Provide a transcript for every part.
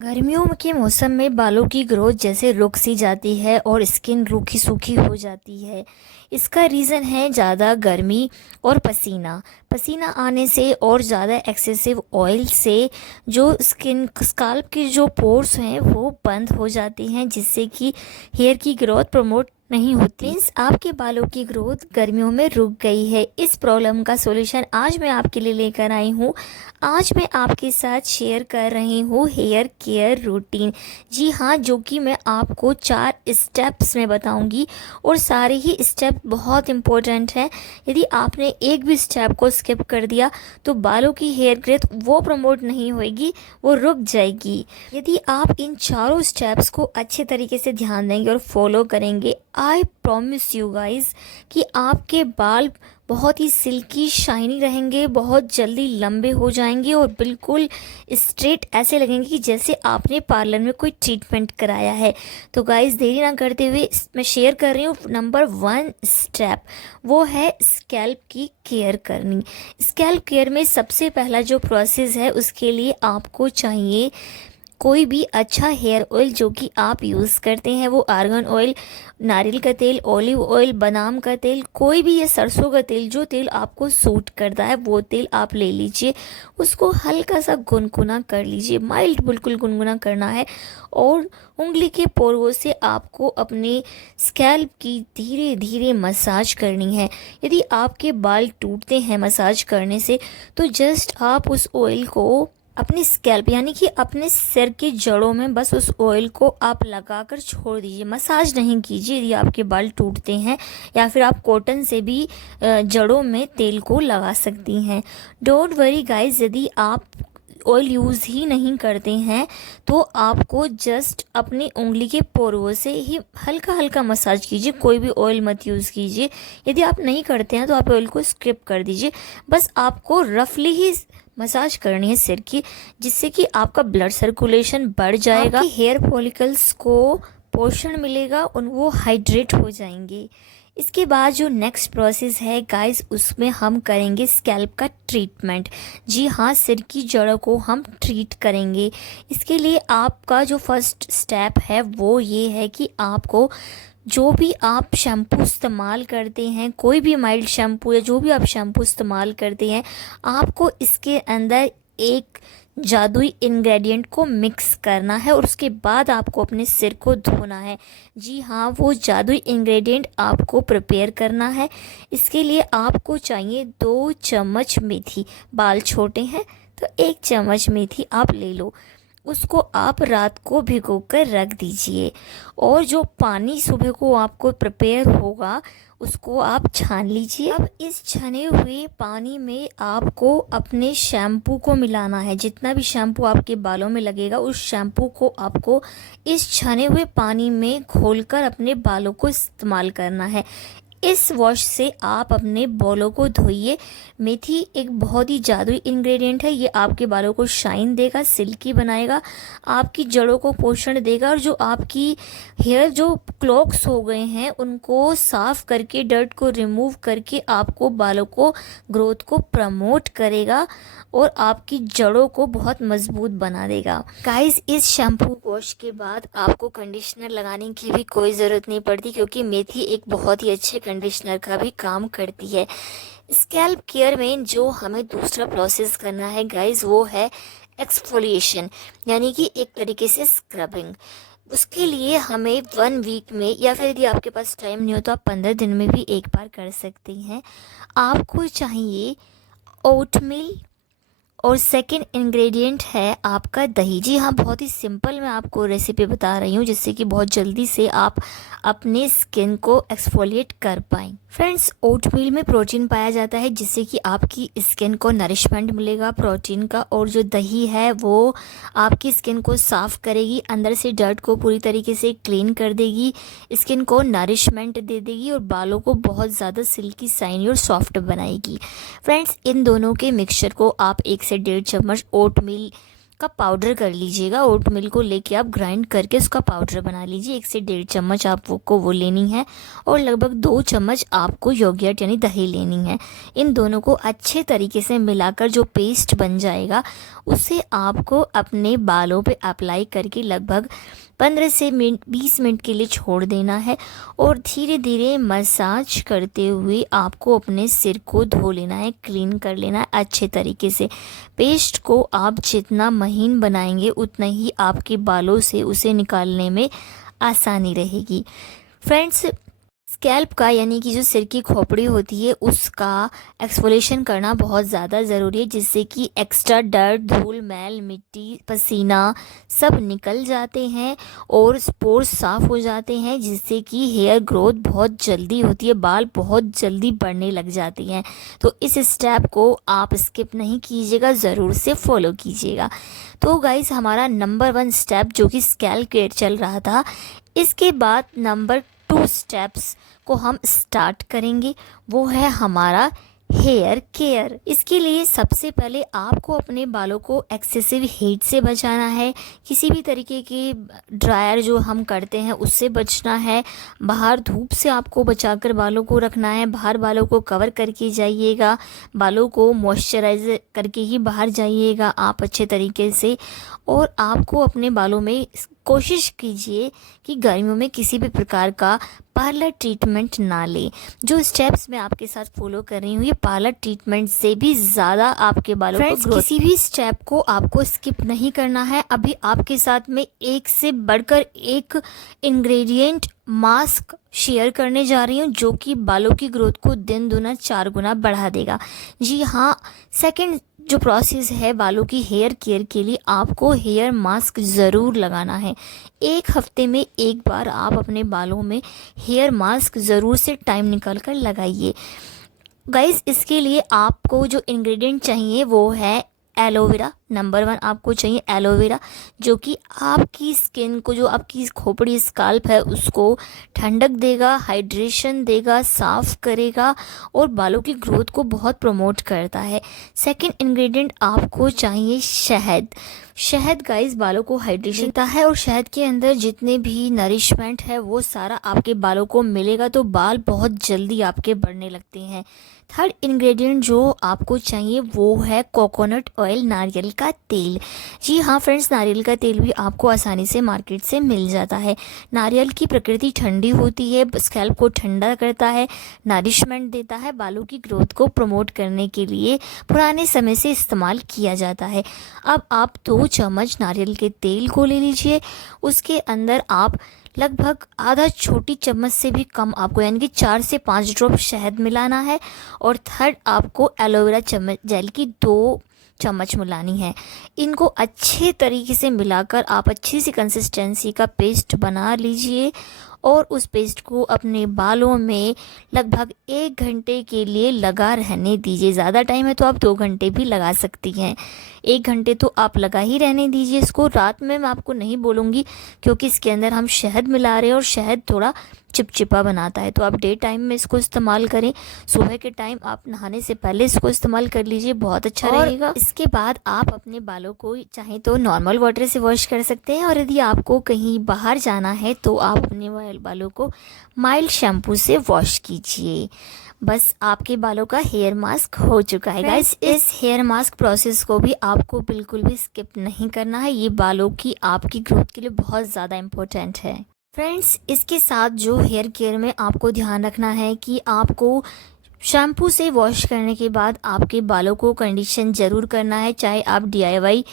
गर्मियों के मौसम में बालों की ग्रोथ जैसे रुक सी जाती है और स्किन रूखी सूखी हो जाती है। इसका रीज़न है ज़्यादा गर्मी और पसीना। पसीना आने से और ज़्यादा एक्सेसिव ऑयल से जो स्किन स्काल्प के जो पोर्स हैं वो बंद हो जाती हैं, जिससे कि हेयर की ग्रोथ प्रमोट नहीं होती। मीन्स आपके बालों की ग्रोथ गर्मियों में रुक गई है। इस प्रॉब्लम का सॉल्यूशन आज मैं आपके लिए लेकर आई हूँ। आज मैं आपके साथ शेयर कर रही हूँ हेयर केयर रूटीन। जी हाँ, जो कि मैं आपको 4 स्टेप्स में बताऊंगी और सारे ही स्टेप बहुत इम्पोर्टेंट हैं। यदि आपने एक भी स्टेप को स्किप कर दिया तो बालों की हेयर ग्रोथ वो प्रमोट नहीं होएगी, वो रुक जाएगी। यदि आप इन चारों स्टेप्स को अच्छे तरीके से ध्यान देंगे और फॉलो करेंगे, आई प्रॉमिस यू गाइज कि आपके बाल बहुत ही सिल्की शाइनी रहेंगे, बहुत जल्दी लंबे हो जाएंगे और बिल्कुल स्ट्रेट ऐसे लगेंगे कि जैसे आपने पार्लर में कोई ट्रीटमेंट कराया है। तो गाइस देरी ना करते हुए मैं शेयर कर रही हूँ नंबर 1 स्टेप, वो है स्कैल्प की केयर करनी। स्कैल्प केयर में सबसे पहला जो प्रोसेस है उसके लिए आपको चाहिए कोई भी अच्छा हेयर ऑयल जो कि आप यूज़ करते हैं, वो आर्गन ऑयल, नारियल का तेल, ऑलिव ऑयल, बादाम का तेल, कोई भी ये सरसों का तेल, जो तेल आपको सूट करता है वो तेल आप ले लीजिए। उसको हल्का सा गुनगुना कर लीजिए, माइल्ड बिल्कुल गुनगुना करना है और उंगली के पोरों से आपको अपने स्कैल्प की धीरे धीरे मसाज करनी है। यदि आपके बाल टूटते हैं मसाज करने से तो जस्ट आप उस ऑयल को अपनी स्कैल्प यानी कि अपने सिर की जड़ों में बस उस ऑयल को आप लगाकर छोड़ दीजिए, मसाज नहीं कीजिए। यदि आपके बाल टूटते हैं या फिर आप कॉटन से भी जड़ों में तेल को लगा सकती हैं। डोंट वरी गाइस, यदि आप ऑयल यूज़ ही नहीं करते हैं तो आपको जस्ट अपनी उंगली के पोरों से ही हल्का हल्का मसाज कीजिए, कोई भी ऑयल मत यूज़ कीजिए। यदि आप नहीं करते हैं तो आप ऑयल को स्किप कर दीजिए, बस आपको रफली ही मसाज करनी है सिर की, जिससे कि आपका ब्लड सर्कुलेशन बढ़ जाएगा, आपके हेयर फॉलिकल्स को पोषण मिलेगा और वो हाइड्रेट हो जाएंगे। इसके बाद जो नेक्स्ट प्रोसेस है गाइस, उसमें हम करेंगे स्कैल्प का ट्रीटमेंट। जी हाँ, सिर की जड़ों को हम ट्रीट करेंगे। इसके लिए आपका जो फर्स्ट स्टेप है वो ये है कि आपको जो भी आप शैम्पू इस्तेमाल करते हैं, कोई भी माइल्ड शैम्पू या जो भी आप शैम्पू इस्तेमाल करते हैं, आपको इसके अंदर एक जादुई इंग्रेडिएंट को मिक्स करना है और उसके बाद आपको अपने सिर को धोना है। जी हाँ, वो जादुई इंग्रेडिएंट आपको प्रिपेयर करना है। इसके लिए आपको चाहिए 2 चम्मच मेथी। बाल छोटे हैं तो 1 चम्मच मेथी आप ले लो, उसको आप रात को भिगो कर रख दीजिए और जो पानी सुबह को आपको प्रिपेयर होगा उसको आप छान लीजिए। अब इस छने हुए पानी में आपको अपने शैम्पू को मिलाना है। जितना भी शैम्पू आपके बालों में लगेगा उस शैम्पू को आपको इस छने हुए पानी में घोलकर अपने बालों को इस्तेमाल करना है। इस वॉश से आप अपने बालों को धोइए। मेथी एक बहुत ही जादुई इंग्रेडिएंट है, ये आपके बालों को शाइन देगा, सिल्की बनाएगा, आपकी जड़ों को पोषण देगा और जो आपकी हेयर जो क्लॉक्स हो गए हैं उनको साफ करके, डर्ट को रिमूव करके आपको बालों को ग्रोथ को प्रमोट करेगा और आपकी जड़ों को बहुत मजबूत बना देगा। गाइस, इस शैम्पू वॉश के बाद आपको कंडीशनर लगाने की भी कोई ज़रूरत नहीं पड़ती, क्योंकि मेथी एक बहुत ही अच्छे कंडीशनर का भी काम करती है। स्कैल्प केयर में जो हमें दूसरा प्रोसेस करना है गाइस, वो है एक्सफोलिएशन, यानी कि एक तरीके से स्क्रबिंग। उसके लिए हमें 1 वीक में या फिर यदि आपके पास टाइम नहीं हो तो आप 15 दिन में भी एक बार कर सकते हैं। आपको चाहिए ओटमील और सेकंड इंग्रेडिएंट है आपका दही। जी हाँ, बहुत ही सिंपल मैं आपको रेसिपी बता रही हूँ जिससे कि बहुत जल्दी से आप अपने स्किन को एक्सफोलिएट कर पाएँ। फ्रेंड्स, ओटमील में प्रोटीन पाया जाता है जिससे कि आपकी स्किन को नरिशमेंट मिलेगा प्रोटीन का, और जो दही है वो आपकी स्किन को साफ़ करेगी, अंदर से डर्ट को पूरी तरीके से क्लीन कर देगी, स्किन को नरिशमेंट दे देगी और बालों को बहुत ज़्यादा सिल्की, शाइनी और सॉफ्ट बनाएगी। फ्रेंड्स, इन दोनों के मिक्सचर को आप 1 से 1.5 चम्मच ओटमील का पाउडर कर लीजिएगा। ओट मिल्क को लेके आप ग्राइंड करके उसका पाउडर बना लीजिए। 1 से 1.5 चम्मच आपको वो लेनी है और लगभग 2 चम्मच आपको योगर्ट यानी दही लेनी है। इन दोनों को अच्छे तरीके से मिलाकर जो पेस्ट बन जाएगा उसे आपको अपने बालों पे अप्लाई करके लगभग 15 से 20 मिनट के लिए छोड़ देना है और धीरे धीरे मसाज करते हुए आपको अपने सिर को धो लेना है, क्लीन कर लेना है अच्छे तरीके से। पेस्ट को आप जितना महीन बनाएंगे उतना ही आपके बालों से उसे निकालने में आसानी रहेगी। फ्रेंड्स, स्कैल्प का यानी कि जो सिर की खोपड़ी होती है उसका एक्सफोलिएशन करना बहुत ज़्यादा ज़रूरी है, जिससे कि एक्स्ट्रा डर्ट, धूल, मैल, मिट्टी, पसीना सब निकल जाते हैं और स्पोर्स साफ़ हो जाते हैं, जिससे कि हेयर ग्रोथ बहुत जल्दी होती है, बाल बहुत जल्दी बढ़ने लग जाते हैं। तो इस स्टेप को आप स्किप नहीं कीजिएगा, ज़रूर से फॉलो कीजिएगा। तो गाइस, हमारा नंबर 1 स्टेप जो कि स्कैल्प केयर चल रहा था, इसके बाद नंबर 2 स्टेप्स को हम स्टार्ट करेंगे, वो है हमारा हेयर केयर। इसके लिए सबसे पहले आपको अपने बालों को एक्सेसिव हीट से बचाना है। किसी भी तरीके की ड्रायर जो हम करते हैं उससे बचना है। बाहर धूप से आपको बचाकर बालों को रखना है। बाहर बालों को कवर करके जाइएगा, बालों को मॉइस्चराइज करके ही बाहर जाइएगा आप अच्छे तरीके से। और आपको अपने बालों में कोशिश कीजिए कि गर्मियों में किसी भी प्रकार का पार्लर ट्रीटमेंट ना लें। जो स्टेप्स मैं आपके साथ फॉलो कर रही हूँ ये पार्लर ट्रीटमेंट से भी ज़्यादा आपके बालों को किसी भी स्टेप को आपको स्किप नहीं करना है। अभी आपके साथ में एक से बढ़कर एक इंग्रेडिएंट मास्क शेयर करने जा रही हूँ जो कि बालों की ग्रोथ को दिन दुना 4 गुना बढ़ा देगा। जी हाँ, सेकंड जो प्रोसेस है बालों की हेयर केयर के लिए, आपको हेयर मास्क ज़रूर लगाना है। 1 हफ्ते में 1 बार आप अपने बालों में हेयर मास्क ज़रूर से टाइम निकाल कर लगाइए। गाइस, इसके लिए आपको जो इंग्रेडिएंट चाहिए वो है एलोवेरा। नंबर 1 आपको चाहिए एलोवेरा, जो कि आपकी स्किन को, जो आपकी खोपड़ी स्काल्प है उसको ठंडक देगा, हाइड्रेशन देगा, साफ़ करेगा और बालों की ग्रोथ को बहुत प्रमोट करता है। सेकंड इंग्रेडिएंट आपको चाहिए शहद। शहद गाइस बालों को हाइड्रेशन देता है और शहद के अंदर जितने भी नरिशमेंट है वो सारा आपके बालों को मिलेगा, तो बाल बहुत जल्दी आपके बढ़ने लगते हैं। थर्ड इंग्रेडिएंट जो आपको चाहिए वो है कोकोनट ऑयल, नारियल का तेल। जी हाँ फ्रेंड्स, नारियल का तेल भी आपको आसानी से मार्केट से मिल जाता है। नारियल की प्रकृति ठंडी होती है, स्कैल्प को ठंडा करता है, नरिशमेंट देता है, बालों की ग्रोथ को प्रमोट करने के लिए पुराने समय से इस्तेमाल किया जाता है। अब आप 2 चम्मच नारियल के तेल को ले लीजिए, उसके अंदर आप लगभग आधा छोटी चम्मच से भी कम आपको यानी कि 4 से 5 ड्रॉप शहद मिलाना है और थर्ड आपको एलोवेरा चम्मच जेल की 2 चम्मच मिलानी है। इनको अच्छे तरीके से मिलाकर आप अच्छी सी कंसिस्टेंसी का पेस्ट बना लीजिए और उस पेस्ट को अपने बालों में लगभग 1 घंटे के लिए लगा रहने दीजिए। ज़्यादा टाइम है तो आप 2 घंटे भी लगा सकती हैं। 1 घंटे तो आप लगा ही रहने दीजिए इसको। रात में मैं आपको नहीं बोलूँगी क्योंकि इसके अंदर हम शहद मिला रहे हैं और शहद थोड़ा चिपचिपा बनाता है, तो आप डे टाइम में इसको इस्तेमाल करें। सुबह के टाइम आप नहाने से पहले इसको इस्तेमाल कर लीजिए, बहुत अच्छा रहेगा। इसके बाद आप अपने बालों को चाहे तो नॉर्मल वाटर से वॉश कर सकते हैं और यदि आपको कहीं बाहर जाना है तो आप अपने बालों को माइल्ड शैम्पू से वॉश कीजिए। बस आपके बालों का हेयर मास्क हो चुका है गाइस। इस हेयर मास्क प्रोसेस को भी आपको बिल्कुल भी स्किप नहीं करना है, ये बालों की आपकी ग्रोथ के लिए बहुत ज़्यादा इम्पोर्टेंट है। फ्रेंड्स, इसके साथ जो हेयर केयर में आपको ध्यान रखना है कि आपको शैम्पू से वॉश करने के बाद आपके बालों को कंडीशन ज़रूर करना है, चाहे आप DIY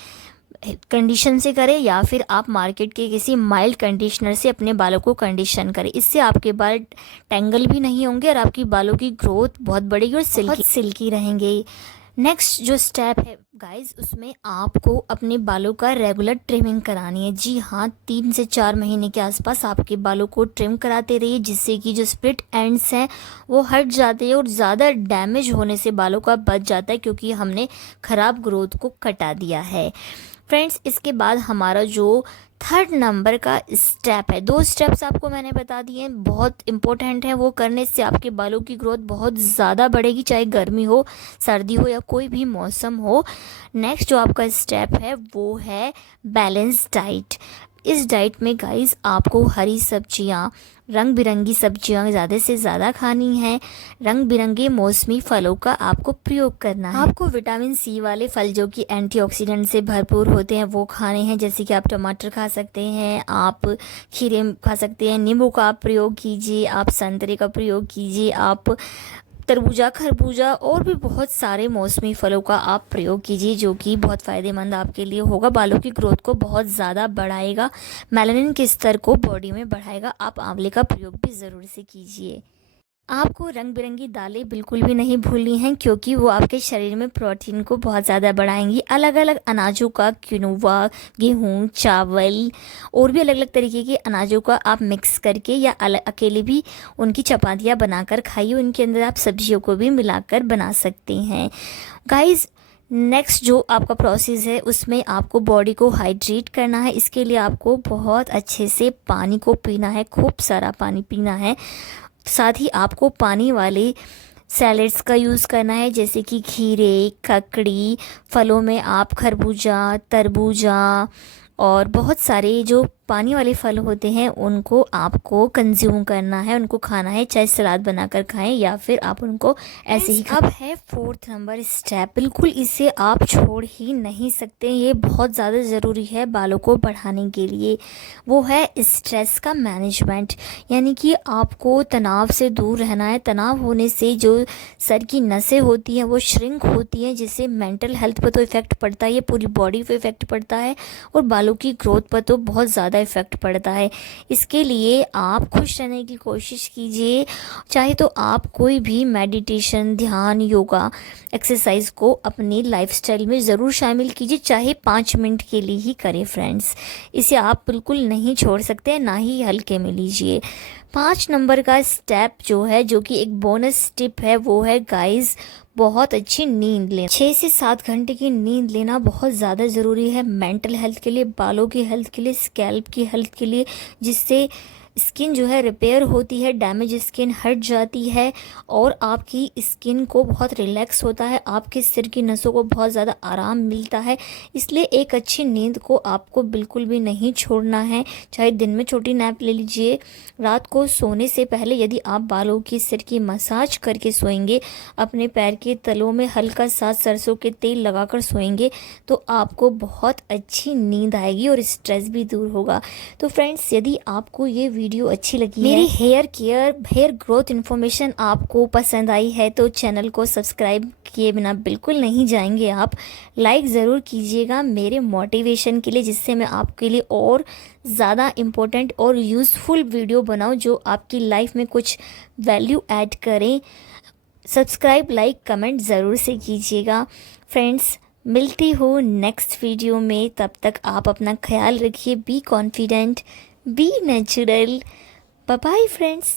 कंडीशन से करें या फिर आप मार्केट के किसी माइल्ड कंडीशनर से अपने बालों को कंडीशन करें। इससे आपके बाल टेंगल भी नहीं होंगे और आपकी बालों की ग्रोथ बहुत बढ़ेगी और सिल्की रहेंगे। नेक्स्ट जो स्टेप है गाइस, उसमें आपको अपने बालों का रेगुलर ट्रिमिंग करानी है। जी हाँ, 3 से 4 महीने के आसपास आपके बालों को ट्रिम कराते रहिए, जिससे कि जो स्प्लिट एंड्स हैं वो हट जाते हैं और ज़्यादा डैमेज होने से बालों का बच जाता है, क्योंकि हमने ख़राब ग्रोथ को कटा दिया है। फ्रेंड्स, इसके बाद हमारा जो थर्ड नंबर का स्टेप है, 2 स्टेप्स आपको मैंने बता दिए हैं, बहुत इंपॉर्टेंट है। वो करने से आपके बालों की ग्रोथ बहुत ज़्यादा बढ़ेगी, चाहे गर्मी हो, सर्दी हो या कोई भी मौसम हो। नेक्स्ट जो आपका स्टेप है वो है बैलेंस डाइट। इस डाइट में गाइस आपको हरी सब्जियां, रंग बिरंगी सब्जियां ज़्यादा से ज़्यादा खानी है। रंग बिरंगे मौसमी फलों का आपको प्रयोग करना है। आपको विटामिन सी वाले फल जो कि एंटीऑक्सीडेंट से भरपूर होते हैं वो खाने हैं, जैसे कि आप टमाटर खा सकते हैं, आप खीरे खा सकते हैं, नींबू का आप प्रयोग कीजिए, आप संतरे का प्रयोग कीजिए, आप तरबूजा, खरबूजा और भी बहुत सारे मौसमी फलों का आप प्रयोग कीजिए, जो कि बहुत फ़ायदेमंद आपके लिए होगा। बालों की ग्रोथ को बहुत ज़्यादा बढ़ाएगा, मेलानिन के स्तर को बॉडी में बढ़ाएगा। आप आंवले का प्रयोग भी ज़रूर से कीजिए। आपको रंग बिरंगी दालें बिल्कुल भी नहीं भूलनी हैं, क्योंकि वो आपके शरीर में प्रोटीन को बहुत ज़्यादा बढ़ाएंगी। अलग अलग अनाजों का, क्विनोआ, गेहूँ, चावल और भी अलग अलग तरीके के अनाजों का आप मिक्स करके या अकेले भी उनकी चपातियाँ बनाकर खाइए। उनके अंदर आप सब्जियों को भी मिलाकर बना सकते हैं। गाइस, नेक्स्ट जो आपका प्रोसेस है उसमें आपको बॉडी को हाइड्रेट करना है। इसके लिए आपको बहुत अच्छे से पानी को पीना है, खूब सारा पानी पीना है। साथ ही आपको पानी वाले सैलेड्स का यूज़ करना है, जैसे कि खीरे, ककड़ी, फलों में आप खरबूजा, तरबूजा और बहुत सारे जो पानी वाले फल होते हैं उनको आपको कंज्यूम करना है, उनको खाना है, चाहे सलाद बनाकर खाएं या फिर आप उनको ऐसे ही खाएं। अब है 4th नंबर स्टेप, बिल्कुल इसे आप छोड़ ही नहीं सकते, ये बहुत ज़्यादा ज़रूरी है बालों को बढ़ाने के लिए। वो है स्ट्रेस का मैनेजमेंट, यानी कि आपको तनाव से दूर रहना है। तनाव होने से जो सर की नसें होती हैं वो श्रिंक होती हैं, जिससे मेंटल हेल्थ पर तो इफ़ेक्ट पड़ता है, ये पूरी बॉडी पे इफ़ेक्ट पड़ता है और बालों की ग्रोथ पर तो बहुत ज़्यादा इफ़ेक्ट पड़ता है। इसके लिए आप खुश रहने की कोशिश कीजिए। चाहे तो आप कोई भी मेडिटेशन, ध्यान, योगा, एक्सरसाइज को अपनी लाइफस्टाइल में ज़रूर शामिल कीजिए, चाहे 5 मिनट के लिए ही करें फ्रेंड्स। इसे आप बिल्कुल नहीं छोड़ सकते, ना ही हल्के में लीजिए। 5 नंबर का स्टेप जो है, जो कि एक बोनस टिप है, वो है गाइस बहुत अच्छी नींद लेना। 6 से 7 घंटे की नींद लेना बहुत ज़्यादा ज़रूरी है मेंटल हेल्थ के लिए, बालों की हेल्थ के लिए, स्कैल्प की हेल्थ के लिए, जिससे स्किन जो है रिपेयर होती है, डैमेज स्किन हट जाती है और आपकी स्किन को बहुत रिलैक्स होता है, आपके सिर की नसों को बहुत ज़्यादा आराम मिलता है। इसलिए एक अच्छी नींद को आपको बिल्कुल भी नहीं छोड़ना है। चाहे दिन में छोटी नैप ले लीजिए, रात को सोने से पहले यदि आप बालों की, सिर की मसाज करके सोएंगे, अपने पैर के तलों में हल्का सा सरसों के तेल लगाकर सोएंगे, तो आपको बहुत अच्छी नींद आएगी और स्ट्रेस भी दूर होगा। तो फ्रेंड्स, यदि आपको ये वीडियो अच्छी लगी है, मेरी hair care, hair growth information आपको पसंद आई है, तो चैनल को सब्सक्राइब किए बिना बिल्कुल नहीं जाएंगे आप। लाइक ज़रूर कीजिएगा मेरे मोटिवेशन के लिए, जिससे मैं आपके लिए और ज़्यादा इम्पोर्टेंट और यूज़फुल वीडियो बनाऊं जो आपकी लाइफ में कुछ वैल्यू ऐड करें। सब्सक्राइब, लाइक, कमेंट ज़रूर से कीजिएगा। फ्रेंड्स, मिलती हूँ नेक्स्ट वीडियो में, तब तक आप अपना ख्याल रखिए। Be confident, be natural. Bye bye friends.